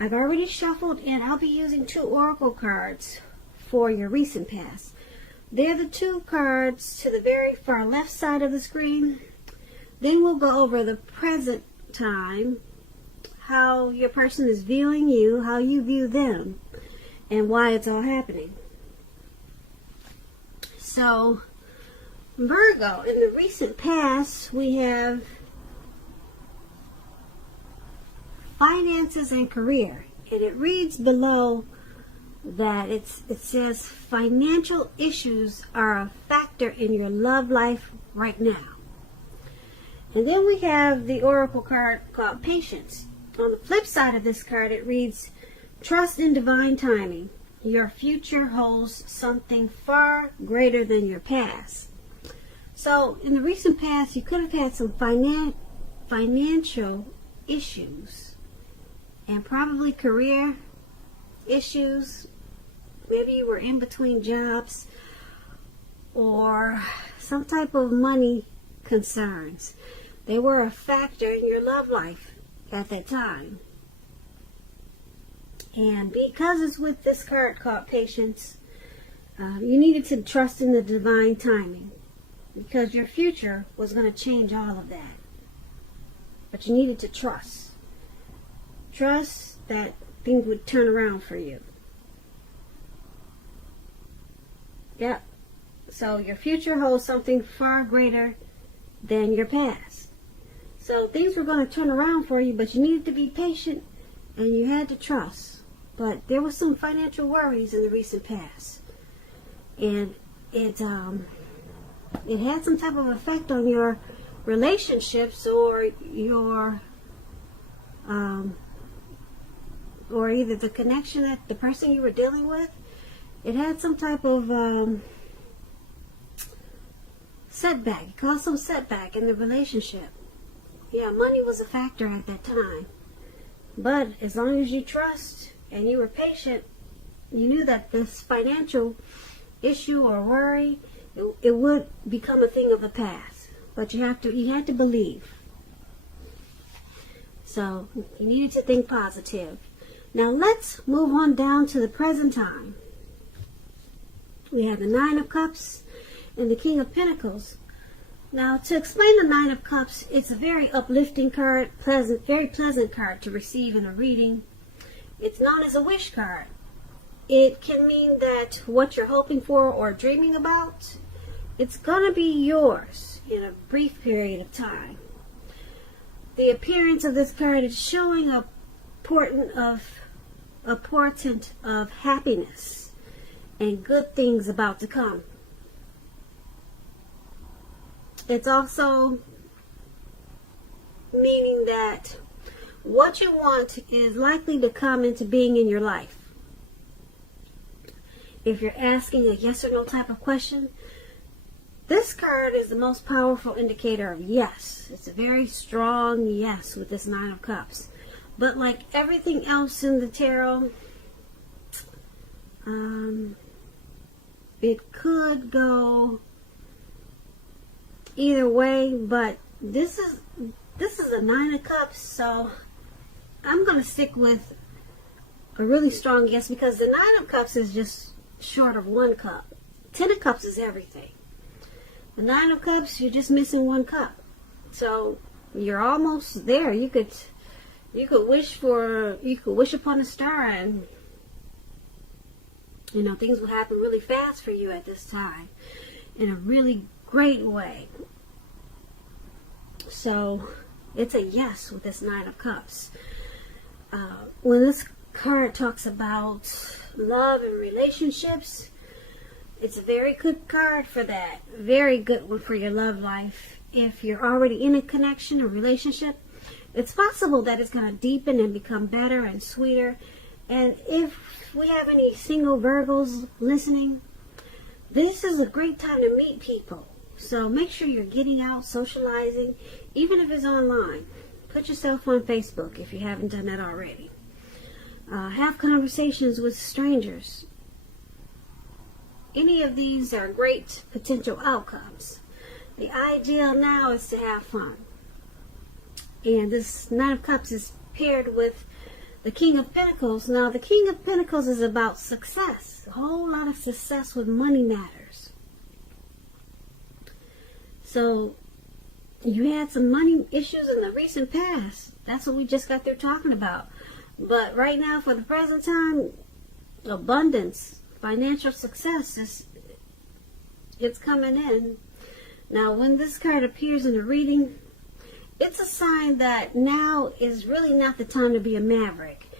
I've already shuffled, and I'll be using 2 oracle cards for your recent past. They're the 2 cards to the very far left side of the screen. Then we'll go over the present time, how your person is viewing you, how you view them, and why it's all happening. So, Virgo, in the recent past, we have finances and career. And it reads below that it says financial issues are a factor in your love life right now. And then we have the oracle card called Patience. On the flip side of this card, it reads, trust in divine timing. Your future holds something far greater than your past. So, in the recent past, you could have had some financial issues and probably career issues. Maybe you were in between jobs or some type of money concerns. They were a factor in your love life at that time. And because it's with this card called Patience, you needed to trust in the divine timing, because your future was going to change all of that. But you needed to trust. Trust that things would turn around for you. Yep. So your future holds something far greater than your past. So things were going to turn around for you, but you needed to be patient and you had to trust. But there was some financial worries in the recent past. And it had some type of effect on your relationships or your or either the connection that the person you were dealing with. It had some type of setback. It caused some setback in the relationship. Yeah, money was a factor at that time. But as long as you trust and you were patient, you knew that this financial issue or worry, it would become a thing of the past. But you had to believe. So you needed to think positive. Now let's move on down to the present time. We have the 9 of Cups and the King of Pentacles. Now, to explain the 9 of Cups, it's a very uplifting card, very pleasant card to receive in a reading. It's known as a wish card. It can mean that what you're hoping for or dreaming about, it's going to be yours in a brief period of time. The appearance of this card is showing a portent of happiness and good things about to come. It's also meaning that what you want is likely to come into being in your life. If you're asking a yes or no type of question, this card is the most powerful indicator of yes. It's a very strong yes with this 9 of Cups. But like everything else in the tarot, it could go either way, but this is a 9 of Cups, so I'm going to stick with a really strong yes, because the 9 of Cups is just short of 1 cup. 10 of Cups is everything. The 9 of Cups, you're just missing 1 cup. So you're almost there. You could wish upon a star, and things will happen really fast for you at this time in a really great way. So it's a yes with this 9 of Cups. When this card talks about love and relationships, it's a very good card for that. Very good one for your love life. If you're already in a connection, a relationship, it's possible that it's going to deepen and become better and sweeter. And if we have any single Virgos listening, this is a great time to meet people. So make sure you're getting out, socializing, even if it's online. Put yourself on Facebook if you haven't done that already. Have conversations with strangers. Any of these are great potential outcomes. The ideal now is to have fun. And this 9 of Cups is paired with the King of Pentacles. Now, the King of Pentacles is about success. A whole lot of success with money matters. So, you had some money issues in the recent past. That's what we just got through talking about. But right now, for the present time, abundance, financial success, it's coming in. Now, when this card appears in a reading, it's a sign that now is really not the time to be a maverick.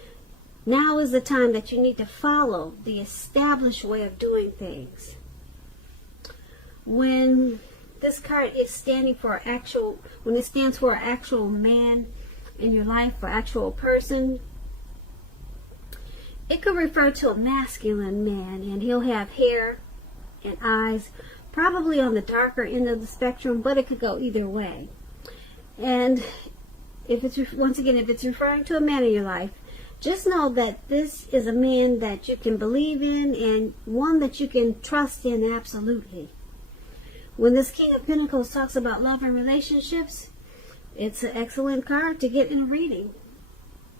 Now is the time that you need to follow the established way of doing things. When this card is standing for when it stands for an actual man in your life, or actual person, it could refer to a masculine man, and he'll have hair and eyes, probably on the darker end of the spectrum, but it could go either way. And if it's referring to a man in your life, just know that this is a man that you can believe in, and one that you can trust in absolutely. When this King of Pentacles talks about love and relationships, it's an excellent card to get in a reading.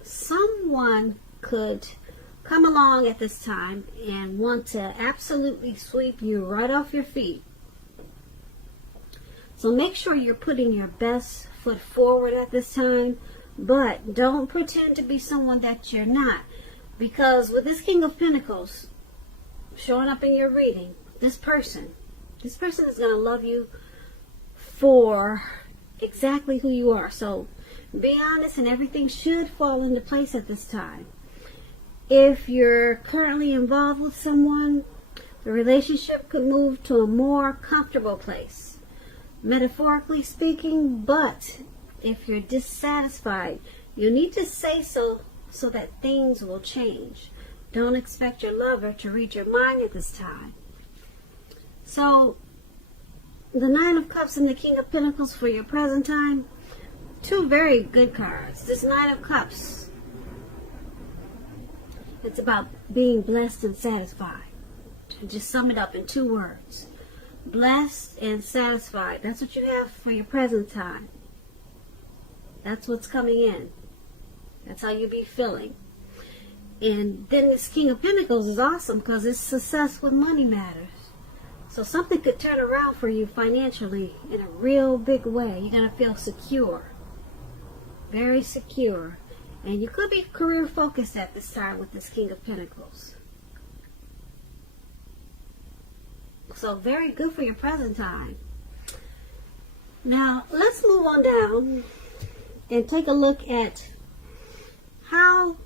Someone could come along at this time and want to absolutely sweep you right off your feet. So make sure you're putting your best foot forward at this time, but don't pretend to be someone that you're not. Because with this King of Pentacles showing up in your reading, this person is going to love you for exactly who you are. So be honest, and everything should fall into place at this time. If you're currently involved with someone, the relationship could move to a more comfortable place, metaphorically speaking. But if you're dissatisfied, you need to say so that things will change. Don't expect your lover to read your mind at this time. So, the Nine of Cups and the King of Pentacles for your present time, two very good cards. This Nine of Cups, it's about being blessed and satisfied. To just sum it up in 2 words. Blessed and satisfied. That's what you have for your present time. That's what's coming in. That's how you be feeling. And then this King of Pentacles is awesome because it's success with money matters. So something could turn around for you financially in a real big way. You're going to feel secure. Very secure. And you could be career focused at this time with this King of Pentacles. So very good for your present time. Now, let's move on down and take a look at how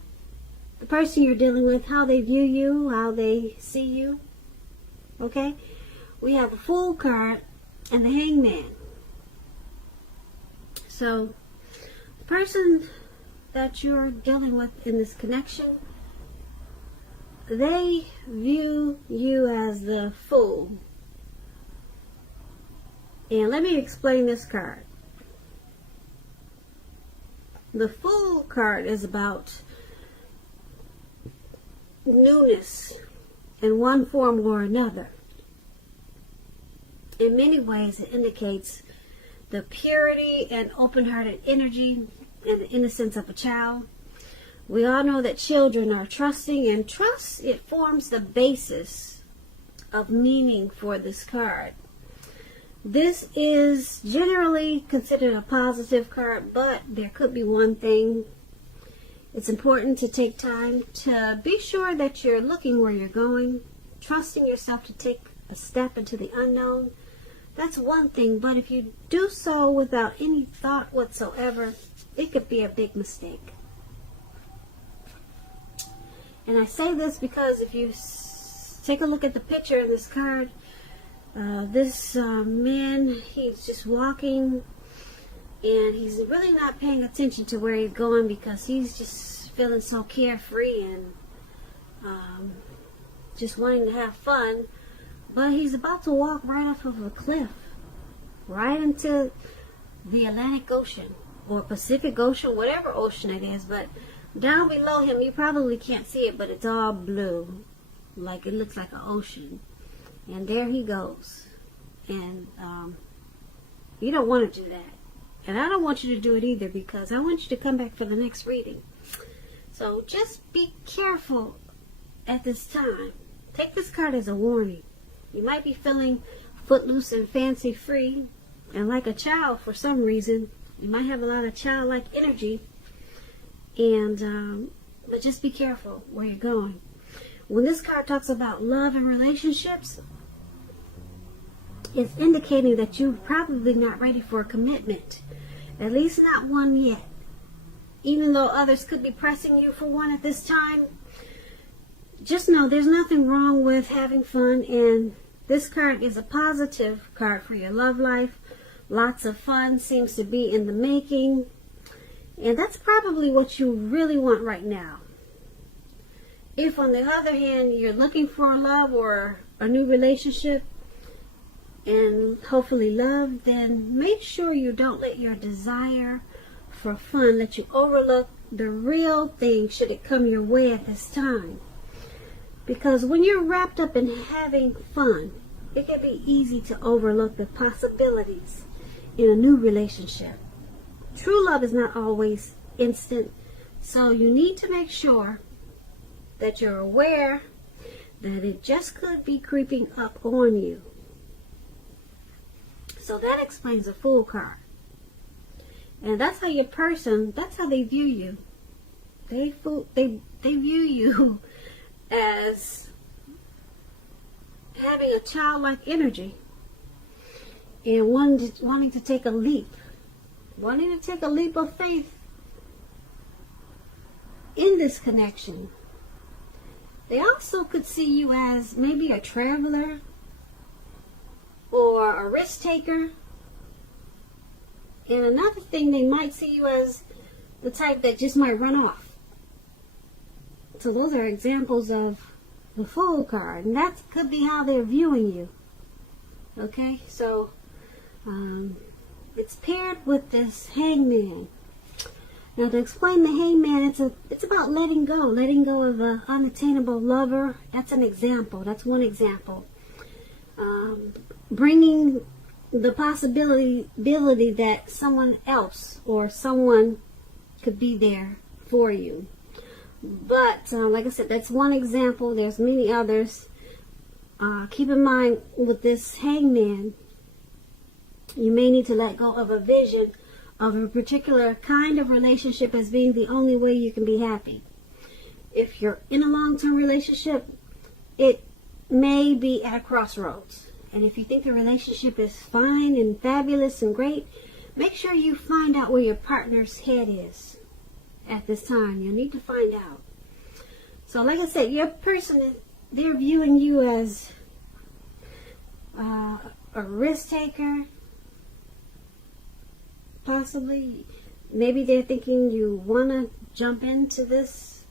the person you're dealing with, how they view you, how they see you. Okay? We have the Fool card and the Hangman. So, the person that you're dealing with in this connection, they view you as the Fool. And let me explain this card. The Fool card is about newness in one form or another. In many ways, it indicates the purity and open-hearted energy and the innocence of a child. We all know that children are trusting, and trust, it forms the basis of meaning for this card. This is generally considered a positive card, but there could be one thing. It's important to take time to be sure that you're looking where you're going, trusting yourself to take a step into the unknown. That's one thing, but if you do so without any thought whatsoever, it could be a big mistake. And I say this because if you take a look at the picture in this card, this man, he's just walking, and he's really not paying attention to where he's going because he's just feeling so carefree and just wanting to have fun. But he's about to walk right off of a cliff, right into the Atlantic Ocean or Pacific Ocean, whatever ocean it is. But down below him, you probably can't see it, but it's all blue, like it looks like an ocean. And there he goes. And you don't want to do that. And I don't want you to do it either, because I want you to come back for the next reading. So just be careful at this time. Take this card as a warning. You might be feeling footloose and fancy free and like a child for some reason. You might have a lot of childlike energy, and but just be careful where you're going. When this card talks about love and relationships, it's indicating that you're probably not ready for a commitment. At least not one yet. Even though others could be pressing you for one at this time, just know there's nothing wrong with having fun, and this card is a positive card for your love life. Lots of fun seems to be in the making, and that's probably what you really want right now. If, on the other hand, you're looking for love or a new relationship and hopefully love, then make sure you don't let your desire for fun let you overlook the real thing should it come your way at this time. Because when you're wrapped up in having fun, it can be easy to overlook the possibilities in a new relationship. True love is not always instant, so you need to make sure that you're aware that it just could be creeping up on you. So that explains the Fool card. And that's how your person, that's how they view you. They view you as having a childlike energy and wanting to take a leap. Wanting to take a leap of faith in this connection. They also could see you as maybe a traveler or a risk taker. And another thing, they might see you as the type that just might run off. So those are examples of the Fool card. And that could be how they're viewing you. Okay, so it's paired with this Hangman. Now, to explain the Hangman, it's about letting go of an unattainable lover. That's an example. That's one example. Bringing the possibility that someone else or someone could be there for you. But like I said, that's one example. There's many others. Keep in mind with this Hangman, you may need to let go of a vision of a particular kind of relationship as being the only way you can be happy. If you're in a long-term relationship, it may be at a crossroads. And if you think the relationship is fine and fabulous and great, make sure you find out where your partner's head is at this time. You need to find out. So like I said, your person, they're viewing you as a risk taker. Possibly. Maybe they're thinking you want to jump into this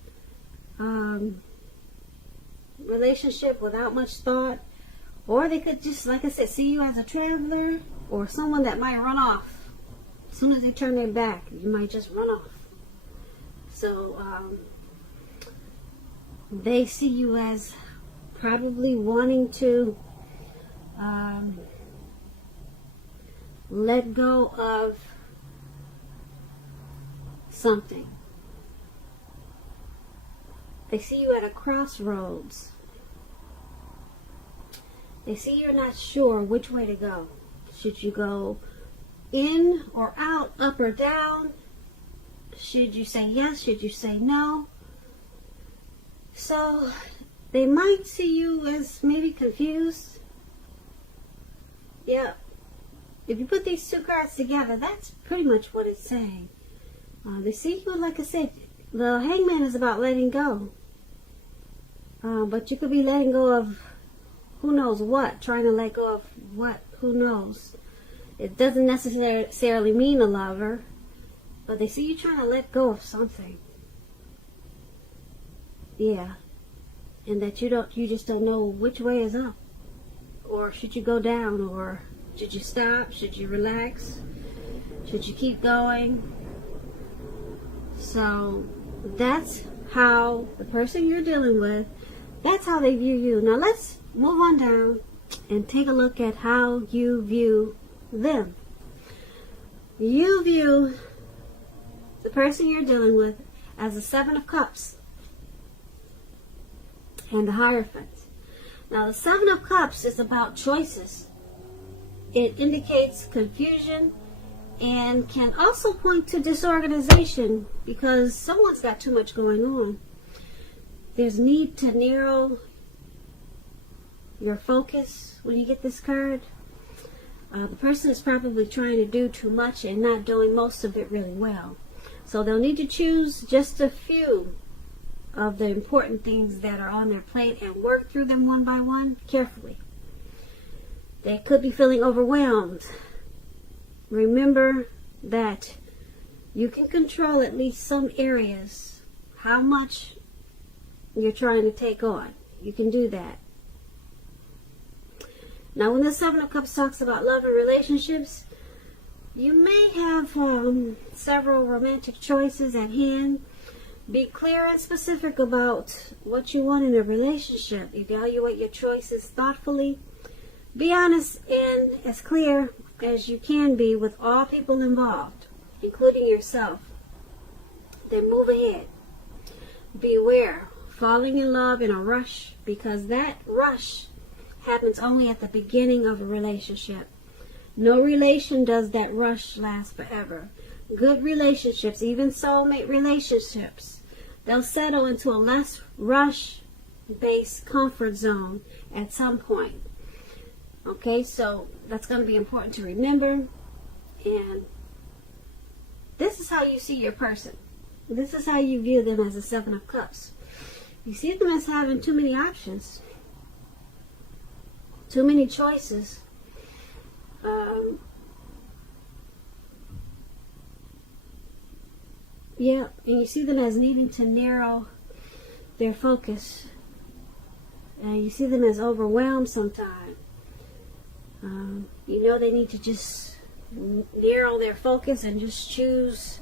relationship without much thought. Or they could just, like I said, see you as a traveler or someone that might run off. As soon as you turn their back, you might just run off. So they see you as probably wanting to let go of something. They see you at a crossroads. They see you're not sure which way to go. Should you go in or out, up or down? Should you say yes? Should you say no? So they might see you as maybe confused. Yeah. If you put these two cards together, that's pretty much what it's saying. They see you, like I said, the Hangman is about letting go. But you could be letting go of who knows what, trying to let go of what, who knows. It doesn't necessarily mean a lover, but they see you trying to let go of something. Yeah. And that you just don't know which way is up. Or should you go down, or should you stop? Should you relax? Should you keep going? So that's how the person you're dealing with, that's how they view you. Now let's move on down and take a look at how you view them. You view the person you're dealing with as the Seven of Cups and the Hierophant. Now, the Seven of Cups is about choices. It indicates confusion and can also point to disorganization because someone's got too much going on. There's need to narrow your focus when you get this card. The person is probably trying to do too much and not doing most of it really well. So they'll need to choose just a few of the important things that are on their plate and work through them one by one carefully. They could be feeling overwhelmed. Remember that you can control at least some areas, how much you're trying to take on. You can do that. Now, when the Seven of Cups talks about love and relationships, you may have several romantic choices at hand. Be clear and specific about what you want in a relationship. Evaluate your choices thoughtfully. Be honest and as clear as you can be with all people involved, including yourself. Then move ahead. Beware falling in love in a rush, because that rush happens only at the beginning of a relationship. No relation does that rush last forever. Good relationships, even soulmate relationships, they'll settle into a less rush-based comfort zone at some point. Okay, so that's going to be important to remember. And this is how you see your person. This is how you view them as a Seven of Cups. You see them as having too many options, too many choices. Yeah, and you see them as needing to narrow their focus. And you see them as overwhelmed sometimes. You know they need to just narrow their focus and just choose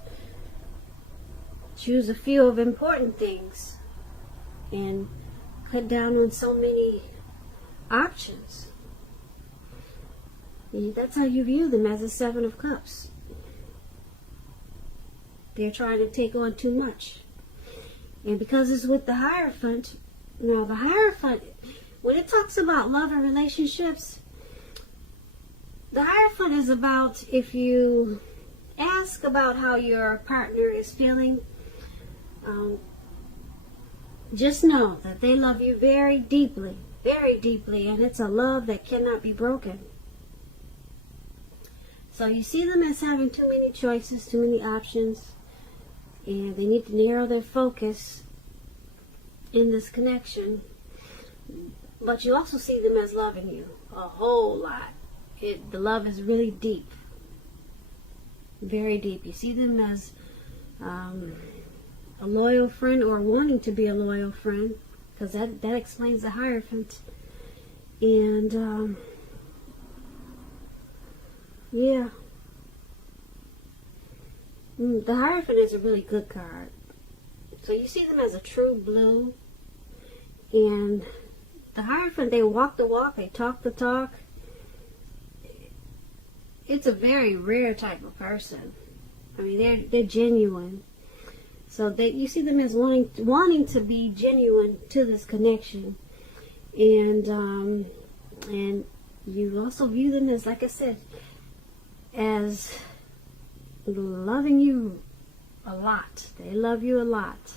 a few of important things and cut down on so many options. That's how you view them, as a Seven of Cups. They're trying to take on too much. And because it's with the Hierophant, now the Hierophant, when it talks about love and relationships, the Hierophant is about, if you ask about how your partner is feeling, just know that they love you very deeply, and it's a love that cannot be broken. So you see them as having too many choices, too many options, and they need to narrow their focus in this connection. But you also see them as loving you a whole lot. The love is really deep, very deep. You see them as a loyal friend, or wanting to be a loyal friend, because that explains the Hierophant. And yeah, the Hierophant is a really good card. So you see them as a true blue, and the Hierophant, they walk the walk, they talk the talk. It's a very rare type of person. I mean, they're genuine. So you see them as wanting to be genuine to this connection, and you also view them as, like I said, as loving you a lot. They love you a lot,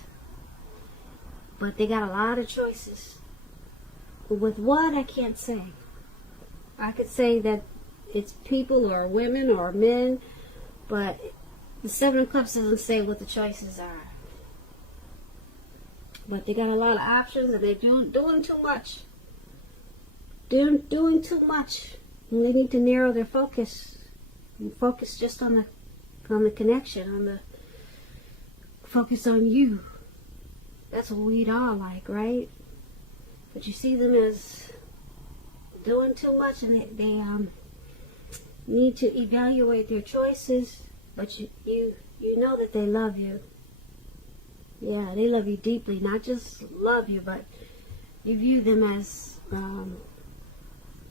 but they got a lot of choices. With what, I can't say. I could say that it's people or women or men, but the Seven of Cups doesn't say what the choices are. But they got a lot of options, and they're doing too much. They're doing too much. And they need to narrow their focus. And focus just on the connection, on the focus on you. That's what we'd all like, right? But you see them as doing too much, and they need to evaluate their choices. But you know that they love you. Yeah, they love you deeply. Not just love you, but you view them as,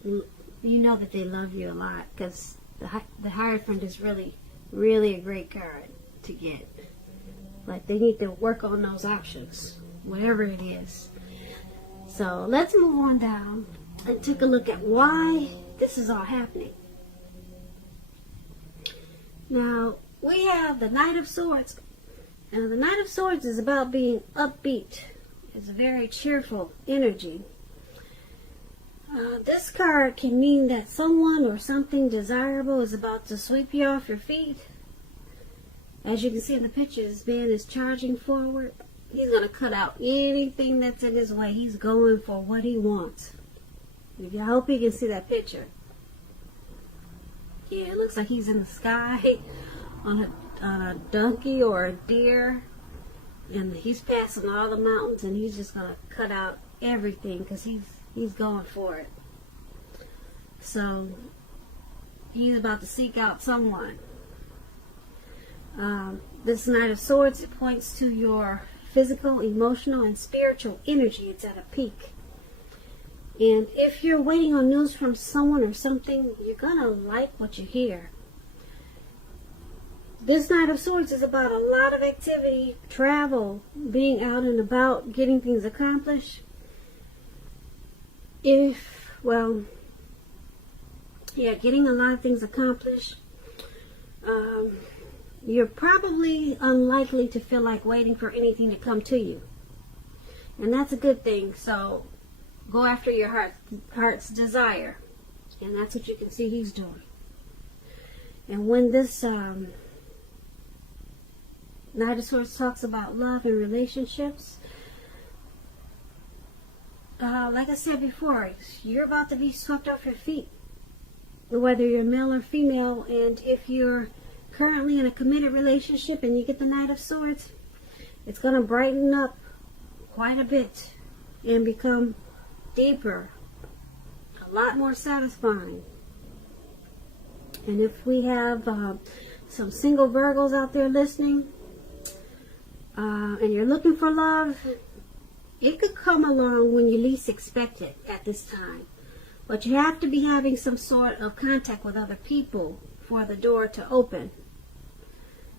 you know that they love you a lot, because the Hierophant is really, really a great card to get. Like they need to work on those options, whatever it is. So let's move on down and take a look at why this is all happening. Now, we have the Knight of Swords. Now, the Knight of Swords is about being upbeat. It's a very cheerful energy. This card can mean that someone or something desirable is about to sweep you off your feet. As you can see in the picture, this man is charging forward. He's going to cut out anything that's in his way. He's going for what he wants. I hope you can see that picture. Yeah, it looks like he's in the sky on a donkey or a deer. And he's passing all the mountains, and he's just going to cut out everything because he's going for it. So he's about to seek out someone. This Knight of Swords, it points to your physical, emotional, and spiritual energy. It's at a peak. And if you're waiting on news from someone or something, you're going to like what you hear. This Knight of Swords is about a lot of activity, travel, being out and about, getting things accomplished. Getting a lot of things accomplished. You're probably unlikely to feel like waiting for anything to come to you. And that's a good thing. So go after your heart's desire. And that's what you can see he's doing. And when this Knight of Swords talks about love and relationships, like I said before, you're about to be swept off your feet. Whether you're male or female, and if you're currently in a committed relationship and you get the Knight of Swords, it's going to brighten up quite a bit and become deeper, a lot more satisfying. And if we have some single Virgos out there listening, and you're looking for love, it could come along when you least expect it at this time. But you have to be having some sort of contact with other people for the door to open.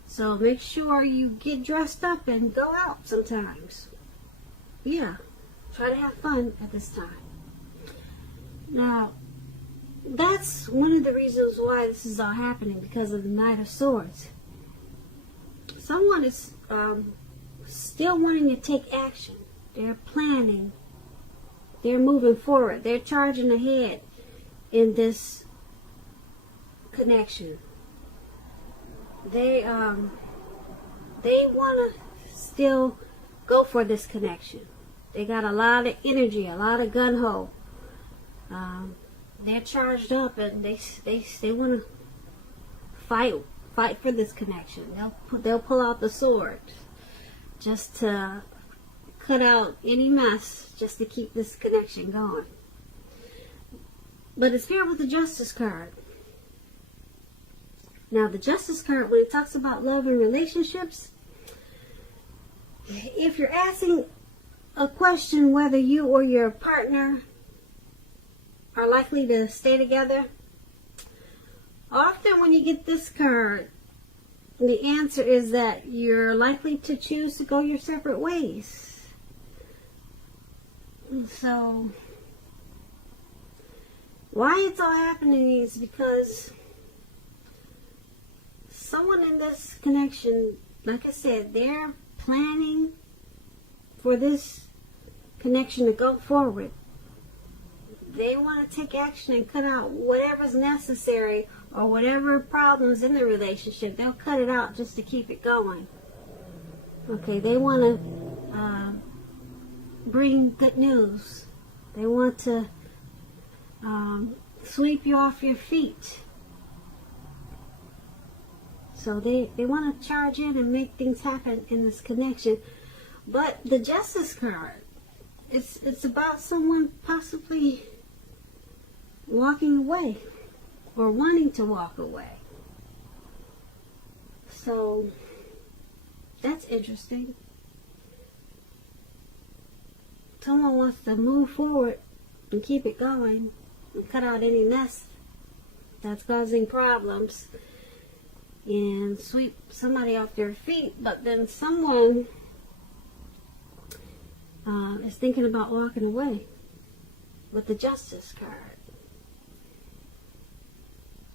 So make sure you get dressed up and go out sometimes. Yeah, try to have fun at this time. Now, that's one of the reasons why this is all happening, because of the Knight of Swords. Someone is still wanting to take action. They're planning. They're moving forward. They're charging ahead in this connection. They want to still go for this connection. They got a lot of energy, a lot of gung-ho. They're charged up, and they want to fight for this connection. They'll pull out the sword just to cut out any mess, just to keep this connection going. But it's paired with the Justice card. Now, the Justice card, when it talks about love and relationships, if you're asking a question whether you or your partner are likely to stay together, often when you get this card, the answer is that you're likely to choose to go your separate ways. So, why it's all happening is because someone in this connection, like I said, they're planning for this connection to go forward. They want to take action and cut out whatever's necessary or whatever problems in the relationship. They'll cut it out just to keep it going. Okay, they want to bring good news. They want to sweep you off your feet. So they want to charge in and make things happen in this connection. But the Justice card, it's about someone possibly walking away or wanting to walk away. So that's interesting. Someone wants to move forward and keep it going and cut out any mess that's causing problems. and sweep somebody off their feet, but then someone is thinking about walking away with the Justice card.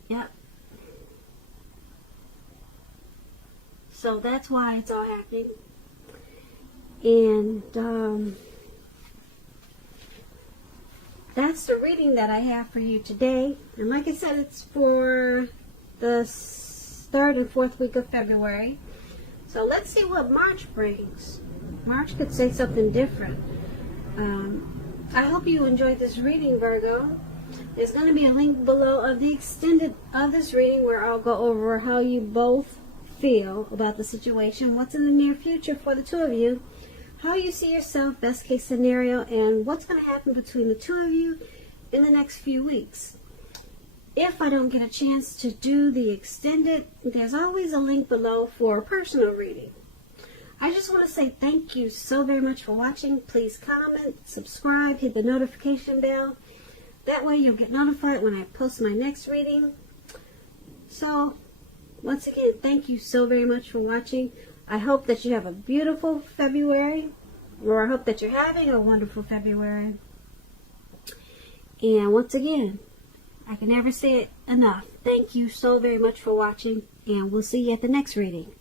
Yep. So that's why it's all happening. And that's the reading that I have for you today. And like I said, it's for the 3rd and 4th week of February. So let's see what March brings. March could say something different. I hope you enjoyed this reading, Virgo. There's going to be a link below of the extended of this reading where I'll go over how you both feel about the situation, what's in the near future for the two of you, how you see yourself, best case scenario, and what's going to happen between the two of you in the next few weeks. If I don't get a chance to do the extended, there's always a link below for a personal reading. I just want to say thank you so very much for watching. Please comment, subscribe, hit the notification bell. That way you'll get notified when I post my next reading. So, once again, thank you so very much for watching. I hope that you have a beautiful February, or I hope that you're having a wonderful February. And once again, I can never say it enough. Thank you so very much for watching, and we'll see you at the next reading.